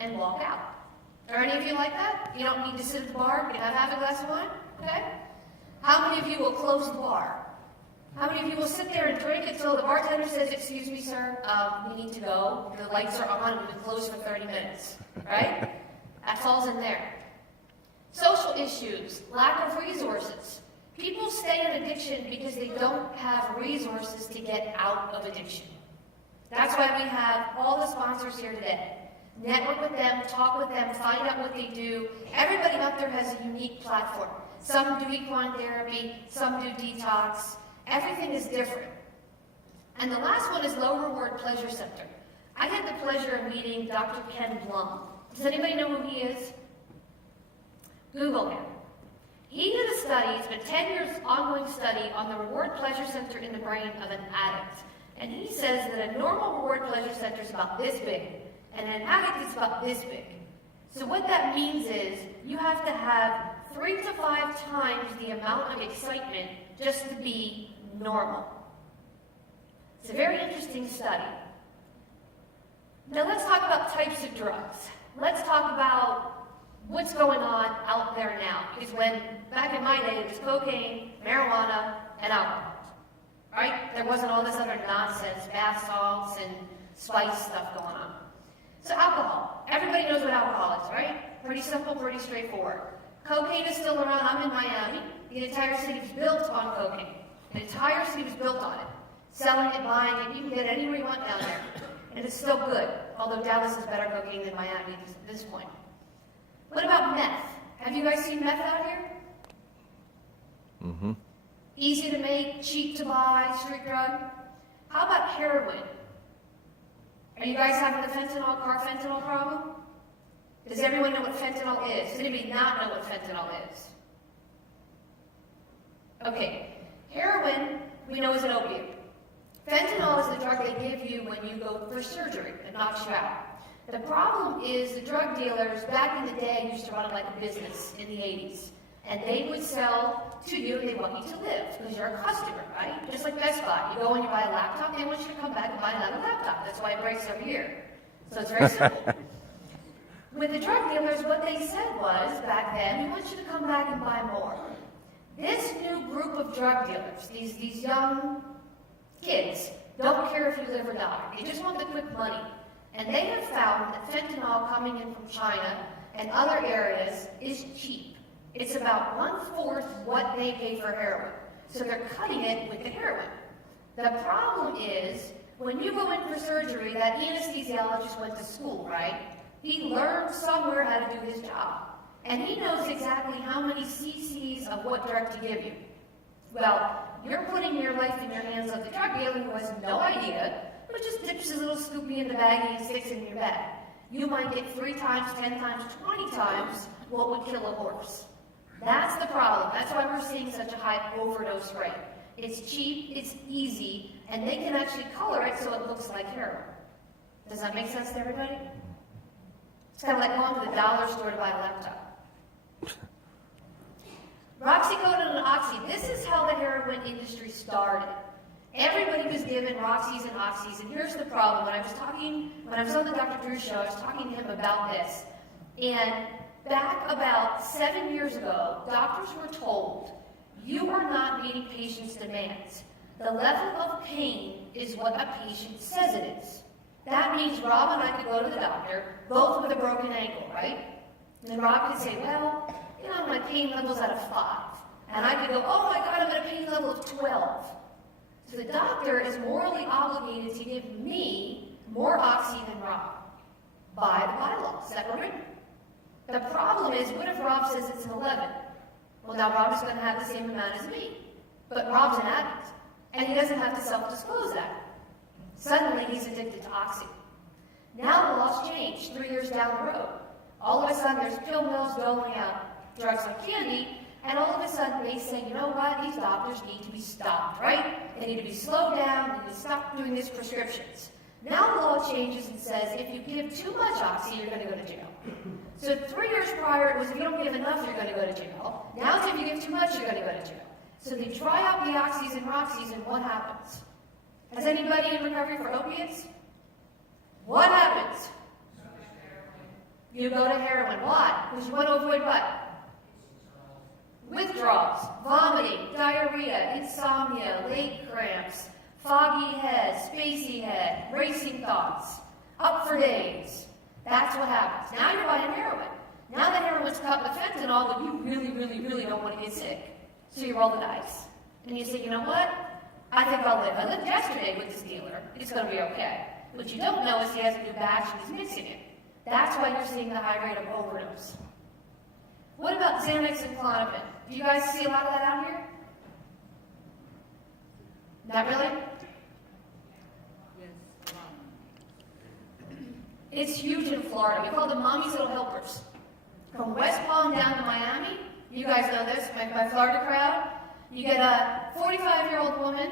and walk out. Are any of you like that? You don't need to sit at the bar, you can have a glass of wine, okay? How many of you will close the bar? How many of you will sit there and drink until the bartender says, excuse me, sir, we need to go. The lights are on and we've been closed for 30 minutes, right? That falls in there. Social issues, lack of resources. People stay in addiction because they don't have resources to get out of addiction. That's why we have all the sponsors here today. Network with them, talk with them, find out what they do. Everybody out there has a unique platform. Some do equine therapy, some do detox. Everything is different. And the last one is Low Reward Pleasure Center. I had the pleasure of meeting Dr. Ken Blum. Does anybody know who he is? Google him. He did a study, it's been 10 years ongoing study on the reward pleasure center in the brain of an addict. And he says that a normal reward pleasure center is about this big, and an addict is about this big. So what that means is you have to have 3 to 5 times the amount of excitement just to be normal. It's a very interesting study. Now let's talk about types of drugs. Let's talk about what's going on out there now. Because back in my day, it was cocaine, marijuana, and alcohol. Right? There wasn't all this other nonsense, bath salts and spice stuff going on. So alcohol. Everybody knows what alcohol is, right? Pretty simple, pretty straightforward. Cocaine is still around. I'm in Miami. The entire city was built on cocaine. The entire city was built on it. Selling it, buying it. You can get it anywhere you want down there. And it's still good. Although Dallas is better cocaine than Miami at this point. What about meth? Have you guys seen meth out here? Mm-hmm. Easy to make, cheap to buy, street drug. How about heroin? Are you guys having the carfentanil problem? Does everyone know what fentanyl is? Does anybody not know what fentanyl is? Okay, heroin we know is an opiate. Fentanyl is the drug they give you when you go for surgery. It knocks you out. The problem is the drug dealers back in the day used to run it like a business in the 80s. And they would sell to you and they want you to live because you're a customer, right? Just like Best Buy. You go and you buy a laptop, they want you to come back and buy another laptop. That's why it breaks every year. So it's very simple. With the drug dealers, what they said was, back then, we want you to come back and buy more. This new group of drug dealers, these young kids, don't care if you live or die. They just want the quick money. And they have found that fentanyl coming in from China and other areas is cheap. It's about 1/4 what they pay for heroin. So they're cutting it with the heroin. The problem is, when you go in for surgery, that anesthesiologist went to school, right? He learned somewhere how to do his job. And he knows exactly how many cc's of what drug to give you. Well, you're putting your life in your hands of the drug dealer who has no idea, but just dips his little scoopy in the baggie and sticks it in your bag. You might get 3 times, 10 times, 20 times what would kill a horse. That's the problem. That's why we're seeing such a high overdose rate. It's cheap, it's easy, and they can actually color it so it looks like heroin. Does that make sense to everybody? It's kind of like going to the dollar store to buy a laptop. Roxycodone and Oxy. This is how the heroin industry started. Everybody was given Roxys and Oxys, and here's the problem. When I was on the Dr. Drew show, I was talking to him about this. And back about 7 years ago, doctors were told, you are not meeting patients' demands. The level of pain is what a patient says it is. That means Rob and I could go to the doctor, both with a broken ankle, right? And then Rob could say, well, my pain level's at a 5. And I could go, oh my God, I'm at a pain level of 12. So the doctor is morally obligated to give me more Oxy than Rob by the bylaws that were written. The problem is, what if Rob says it's an 11? Well, now Rob is going to have the same amount as me. But Rob's an addict, and he doesn't have to self-disclose that. Suddenly, he's addicted to Oxy. Now the law's changed 3 years down the road. All of a sudden, there's pill mills doling out drugs like candy, and all of a sudden they say, you know what, these doctors need to be stopped, right? They need to be slowed down, they need to stop doing these prescriptions. Now the law changes and says, if you give too much Oxy, you're going to go to jail. So 3 years prior, it was if you don't give enough, you're going to go to jail. Now it's if you give too much, you're going to go to jail. So they try out the Oxys and Roxys, and what happens? Has anybody in recovery for opiates? What happens? You go to heroin. Why? Because you want to avoid what? Withdrawals, vomiting, diarrhea, insomnia, late cramps, foggy head, spacey head, racing thoughts, up for days. That's what happens. Now you're buying heroin. Now the heroin's cut with fentanyl, but you really don't want to get sick. So you roll the dice. And you say, you know what? I think I'll live. I lived yesterday with this dealer. It's going to be okay. What you don't know is he has a new batch and he's mixing it. That's why you're seeing the high rate of overdose. What about Xanax and Klonopin? Do you guys see a lot of that out here? Not really? It's huge in Florida. We call them Mommy's Little Helpers. From West Palm down to Miami, you guys know this, my Florida crowd, you get a 45-year-old woman,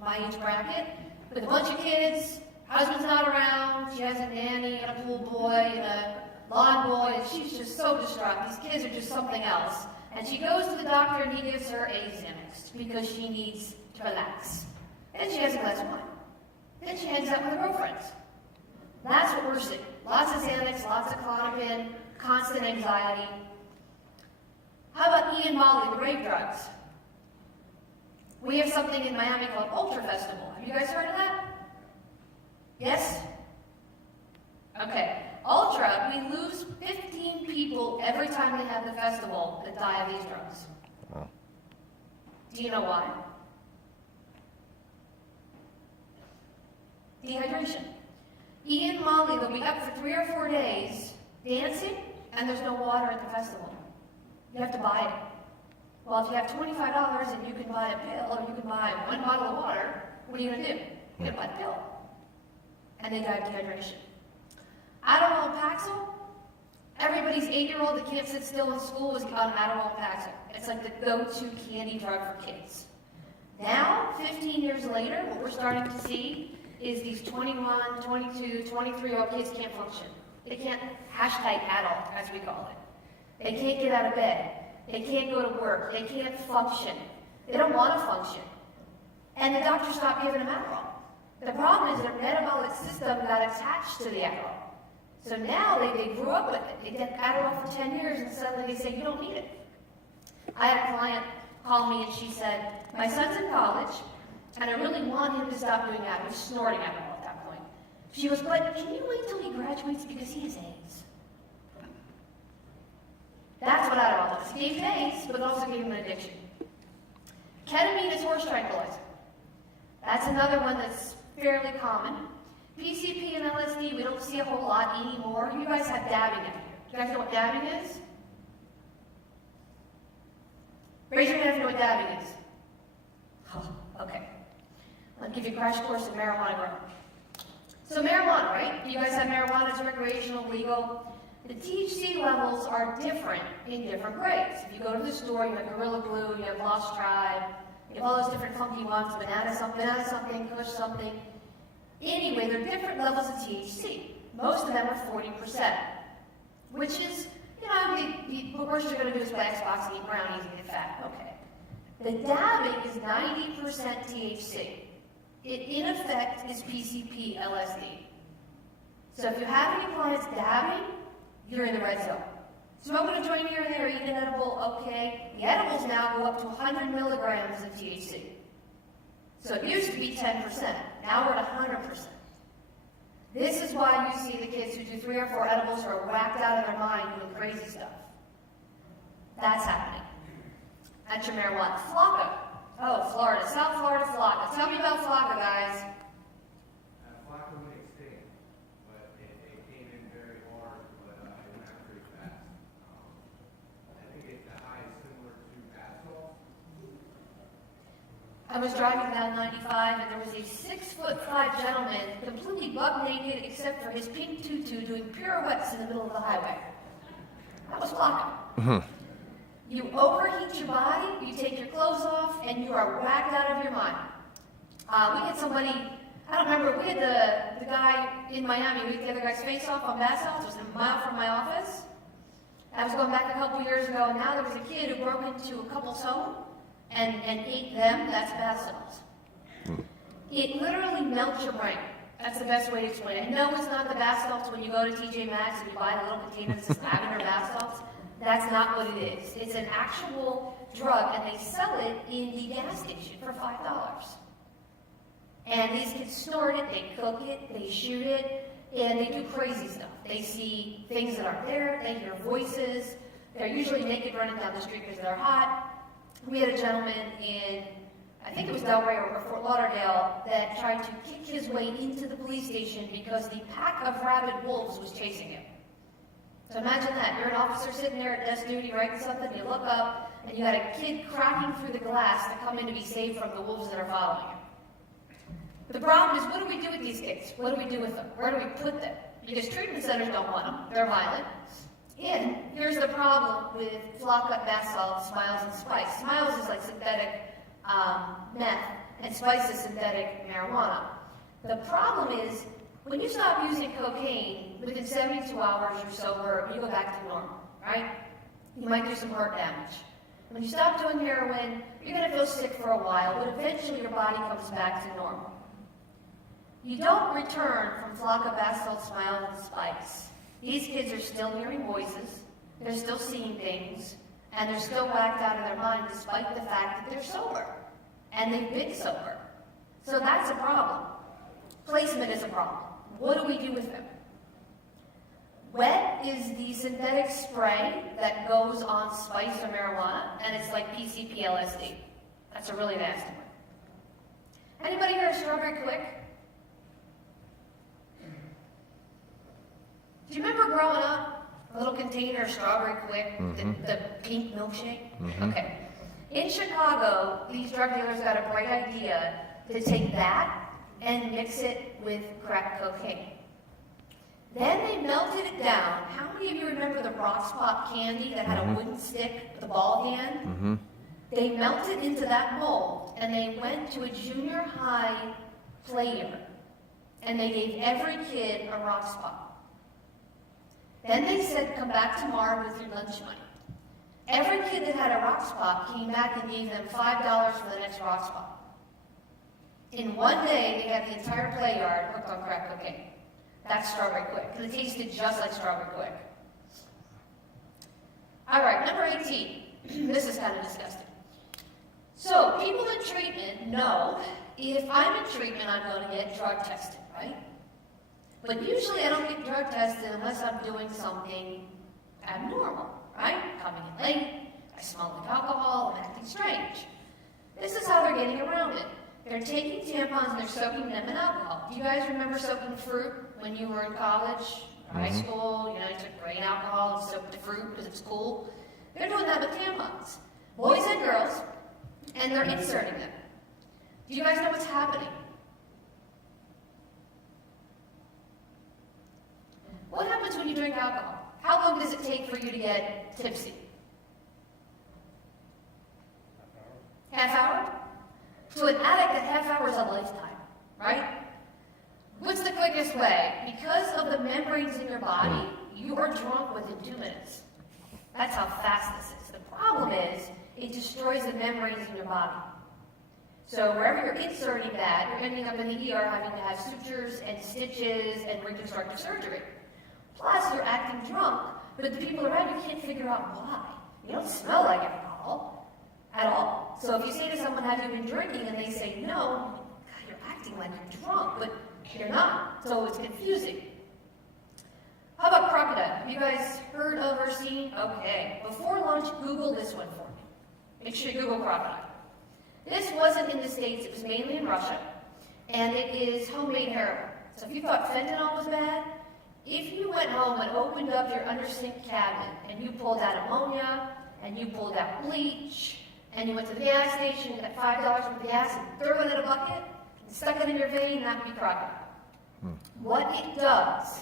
my age bracket, with a bunch of kids, husband's not around, she has a nanny and a pool boy and a lawn boy, and she's just so distraught. These kids are just something else. And she goes to the doctor and he gives her a Xanax because she needs to relax. Then she has a glass of wine. Then she hangs out with her girlfriends. That's what we're seeing. Lots of Xanax, lots of Klonopin, constant anxiety. How about E and Molly, the rave drugs? We have something in Miami called Ultra Festival. Have you guys heard of that? Yes? Okay. Ultra, we lose 15 people every time they have the festival that die of these drugs. Wow. Do you know why? Dehydration. E and Molly, they'll be up for 3 or 4 days dancing, and there's no water at the festival. You have to buy it. Well, if you have $25 and you can buy a pill, or you can buy 1 bottle of water, what are you going to do? You're going to buy the pill. And they die of dehydration. Adderall and Paxil. Everybody's 8-year-old that can't sit still in school is on Adderall and Paxil. It's like the go-to candy drug for kids. Now, 15 years later, what we're starting to see is these 21, 22, 23-year-old kids can't function. They can't #adult, as we call it. They can't get out of bed. They can't go to work. They can't function. They don't want to function. And the doctor stopped giving them Adderall. The problem is their metabolic system got attached to the Adderall. So now they grew up with it. They get Adderall for 10 years and suddenly they say, you don't need it. I had a client call me and she said, my son's in college and I really want him to stop doing that. He was snorting Adderall at that point. She goes, but can you wait till he graduates because he has AIDS? That's what Adderall does. It gave him AIDS, but it also gave him an addiction. Ketamine is horse tranquilizer. That's another one that's fairly common. PCP and LSD, we don't see a whole lot anymore. You guys have dabbing out here. Do you guys know what dabbing is? Raise your hand if you know what dabbing is. Oh, okay. I'll give you a crash course in marijuana growing. So marijuana, right? You guys have marijuana, it's recreational, legal. The THC levels are different in different grades. If you go to the store, you have Gorilla Glue, you have Lost Tribe, you have all those different funky ones, banana something, kush something. Anyway, there are different levels of THC. Most of them are 40%, which is, the worst you're going to do is play Xbox and eat brownies and get fat. Okay. The dabbing is 90% THC. It, in effect, is PCP LSD. So if you have any clients dabbing, you're in the red zone. Smoking a joint here and there, eating an edible, okay. The edibles now go up to 100 milligrams of THC. So it used to be 10%. Now we're at 100%. This is why you see the kids who do 3 or 4 edibles who are whacked out of their mind doing crazy stuff. That's happening. That's your marijuana. Flocka. Oh, Florida. South Florida Flocka. Tell me about Flocka, guys. Flocka went extinct, but it came in very hard, but it went out pretty fast. I think the high is similar to asphalt. I was driving down 95 and there was a 6'5" gentleman, completely buck naked except for his pink tutu, doing pirouettes in the middle of the highway. That was Flocka. You overheat your body, you take your clothes off, and you are whacked out of your mind. We had somebody, I don't remember, we had the guy in Miami, we had the other guy's face off on bath salts. It was a mile from my office. I was going back a couple years ago, and now there was a kid who broke into a couple's home and ate them. That's bath salts. It literally melts your brain. That's the best way to explain it. No, it's not the bath salts when you go to TJ Maxx and you buy the little container that says lavender bath salts. That's not what it is. It's an actual drug, and they sell it in the gas station for $5. And these kids snort it, they cook it, they shoot it, and they do crazy stuff. They see things that aren't there, they hear voices. They're usually naked running down the street because they're hot. We had a gentleman in, I think it was Delray or Fort Lauderdale, that tried to kick his way into the police station because the pack of rabid wolves was chasing him. So imagine that. You're an officer sitting there at desk duty writing something, you look up, and you had a kid cracking through the glass to come in to be saved from the wolves that are following him. The problem is, what do we do with these kids? What do we do with them? Where do we put them? Because treatment centers don't want them. They're violent. And here's the problem with flock-up bath salts, Smiles, and Spice. Smiles is like synthetic meth, and Spice is synthetic marijuana. The problem is, when you stop using cocaine, within 72 hours you're sober, you go back to normal, right? You might do some heart damage. When you stop doing heroin, you're going to feel sick for a while, but eventually your body comes back to normal. You don't return from flock-up bath salts, Smiles, and Spice. These kids are still hearing voices, they're still seeing things, and they're still whacked out of their mind despite the fact that they're sober. And they've been sober. So that's a problem. Placement is a problem. What do we do with them? Wet is the synthetic spray that goes on spice or marijuana, and it's like PCP LSD. That's a really nasty one. Anybody heard of Strawberry Quick? Do you remember growing up, a little container of Strawberry Quick, the pink milkshake? Okay. In Chicago, these drug dealers got a bright idea to take that and mix it with crack cocaine. Then they melted it down. How many of you remember the Rocks Pop candy that had a wooden stick with a ball hand? They melted into that mold, and they went to a junior high play yard, and they gave every kid a Rocks Pop. Then they said, come back tomorrow with your lunch money. Every kid that had a Rocks Pop came back and gave them $5 for the next Rocks Pop. In one day, they had the entire play yard hooked on crack cocaine. That's Strawberry Quick, because it tasted just like Strawberry Quick. All right, number 18. This is kind of disgusting. So, people in treatment know if I'm in treatment, I'm going to get drug tested, right? But usually I don't get drug tested unless I'm doing something abnormal, right? Coming in late, I smell like alcohol, I'm acting strange. This is how they're getting around it. They're taking tampons and they're soaking them in alcohol. Do you guys remember soaking fruit when you were in college, high school? You know, you took grain alcohol and soaked the fruit because it was cool. They're doing that with tampons. Boys and girls, and they're inserting them. Do you guys know what's happening? What happens when you drink alcohol? How long does it take for you to get tipsy? Half hour? To an addict, a half hour is a lifetime, right? What's the quickest way? Because of the membranes in your body, you are drunk within 2 minutes. That's how fast this is. The problem is, it destroys the membranes in your body. So wherever you're inserting that, you're ending up in the ER having to have sutures and stitches and reconstructive surgery. Plus, you're acting drunk, but the people around you can't figure out why. You don't smell like alcohol at all. So if you say to someone, have you been drinking? And they say no, God, you're acting like you're drunk, but you're not. So it's confusing. How about crocodile? Have you guys heard of or seen? Okay. Before lunch, Google this one for me. Make sure you Google crocodile. This wasn't in the States, it was mainly in Russia. And it is homemade heroin. So if you thought fentanyl was bad, if you went home and opened up your undersink cabinet and you pulled out ammonia and you pulled out bleach and you went to the gas station and got $5 worth of gas and threw it in a bucket and stuck it in your vein, that would be crocodile. What it does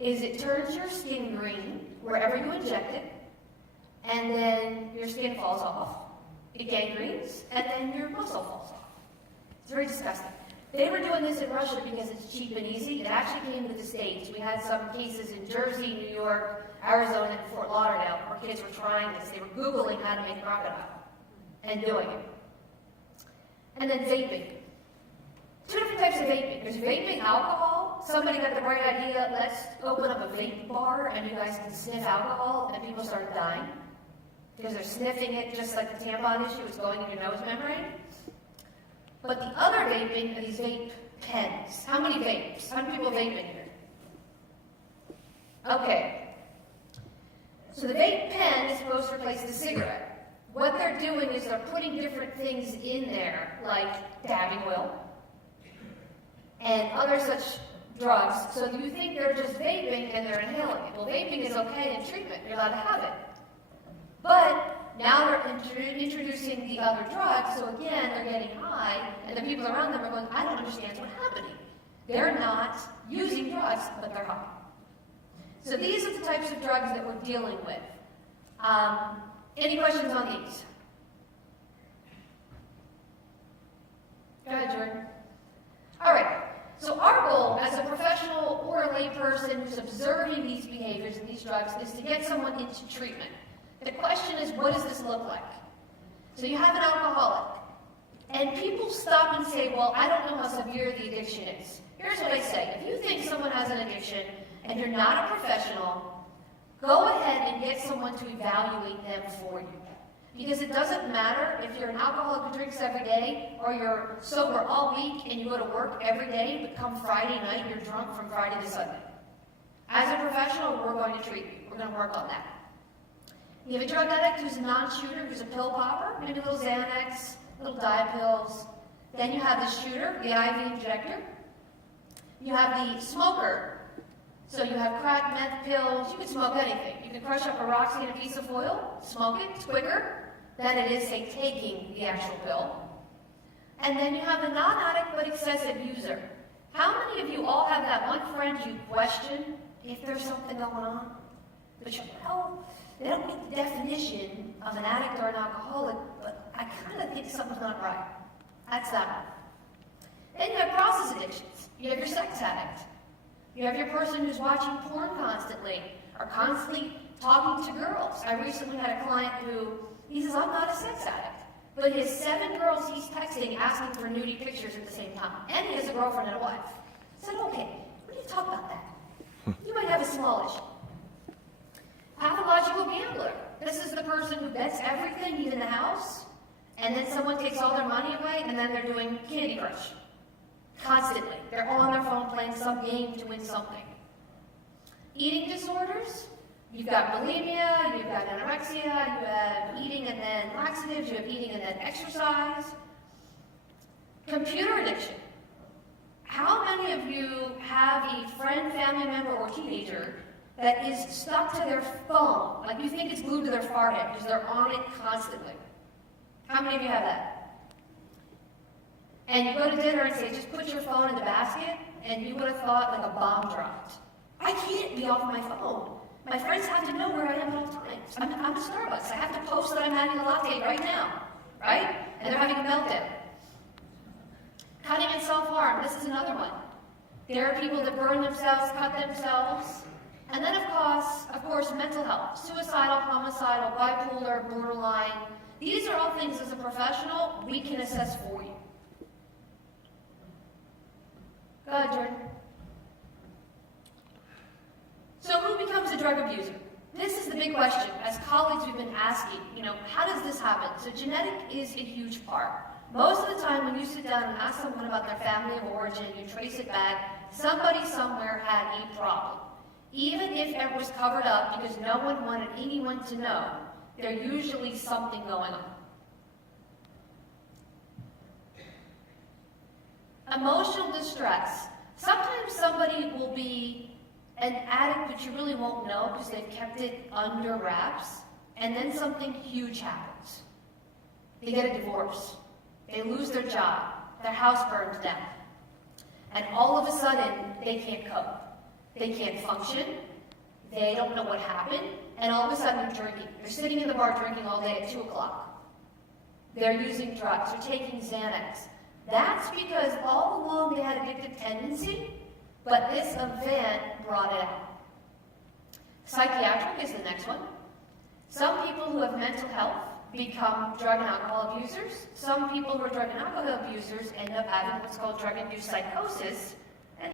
is it turns your skin green wherever you inject it, and then your skin falls off, it gangrenes, and then your muscle falls off. It's very disgusting. They were doing this in Russia because it's cheap and easy. It actually came to the States. We had some cases in Jersey, New York, Arizona, and Fort Lauderdale where kids were trying this. They were Googling how to make crocodile and doing it. And then vaping. two different types of vaping. There's vaping alcohol. Somebody got the bright idea, let's open up a vape bar and you guys can sniff alcohol, and people started dying because they're sniffing it just like the tampon issue is going in your nose membrane. But the other vaping are these vape pens. How many vapes? How many people vape in here? Okay. So the vape pen is supposed to replace the cigarette. What they're doing is they're putting different things in there, like dabbing oil and other such drugs. So you think they're just vaping and they're inhaling it. Well, vaping is okay in treatment. You're allowed to have it. But now they're introducing the other drugs, so again, they're getting high, and the people around them are going, I don't understand what's happening. They're not using drugs, but they're high. So these are the types of drugs that we're dealing with. Any questions on these? Go ahead, Jordan. All right. So our goal as a professional or a layperson who's observing these behaviors and these drugs is to get someone into treatment. The question is, what does this look like? So you have an alcoholic, and people stop and say, well, I don't know how severe the addiction is. Here's what I say. If you think someone has an addiction and you're not a professional, go ahead and get someone to evaluate them for you. Because it doesn't matter if you're an alcoholic who drinks every day or you're sober all week and you go to work every day, but come Friday night, you're drunk from Friday to Sunday. As a professional, we're going to treat you. We're going to work on that. You have a drug addict who's a non-shooter, who's a pill popper, maybe little Xanax, little diet pills. Then you have the shooter, the IV injector. You have the smoker. So you have crack, meth, pills. You can smoke anything. You can crush up a Roxy in a piece of foil, smoke it. It's quicker than it is, say, taking the actual pill. And then you have the non-addict but excessive user. How many of you all have that one friend you question if there's something going on? But you know, they don't meet the definition of an addict or an alcoholic, but I kind of think something's not right. That's that one. Then you have process addictions. You have your sex addict. You have your person who's watching porn constantly or constantly talking to girls. I recently had a client who, he says, I'm not a sex addict, but his 7 girls he's texting asking for nudie pictures at the same time. And he has a girlfriend and a wife. I said, okay, what do you talk about that? You might have a small issue. Pathological gambler. This is the person who bets everything, even the house, and then someone takes all their money away, and then they're doing Candy Crush. Constantly. They're on their phone playing some game to win something. Eating disorders. You've got bulimia, you've got anorexia, you have eating and then laxatives, you have eating and then exercise. Computer addiction. How many of you have a friend, family member, or teenager that is stuck to their phone, like you think it's glued to their forehead because they're on it constantly? How many of you have that? And you go to dinner and say, just put your phone in the basket, and you would have thought like a bomb dropped. I can't be off my phone. My friends have to know where I am at all times. I'm at Starbucks. I have to post that I'm having a latte right now, right? And they're having a meltdown. Cutting and self-harm. This is another one. There are people that burn themselves, cut themselves. And then, of course, mental health. Suicidal, homicidal, bipolar, borderline. These are all things as a professional we can assess for you. Go ahead, Jordan. So who becomes a drug abuser? This is the big question. As colleagues, we've been asking, how does this happen? So genetic is a huge part. Most of the time when you sit down and ask someone about their family of origin, you trace it back, somebody somewhere had a problem. Even if it was covered up because no one wanted anyone to know, there's usually something going on. Emotional distress. Sometimes somebody will be an addict, but you really won't know because they've kept it under wraps, and then something huge happens. They get a divorce. They lose their job. Their house burns down. And all of a sudden, they can't cope. They can't function. They don't know what happened. And all of a sudden, they're drinking. They're sitting in the bar drinking all day at 2 o'clock. They're using drugs. They're taking Xanax. That's because all along they had a addictive tendency, but this event brought it out. Psychiatric is the next one. Some people who have mental health become drug and alcohol abusers. Some people who are drug and alcohol abusers end up having what's called drug-induced psychosis,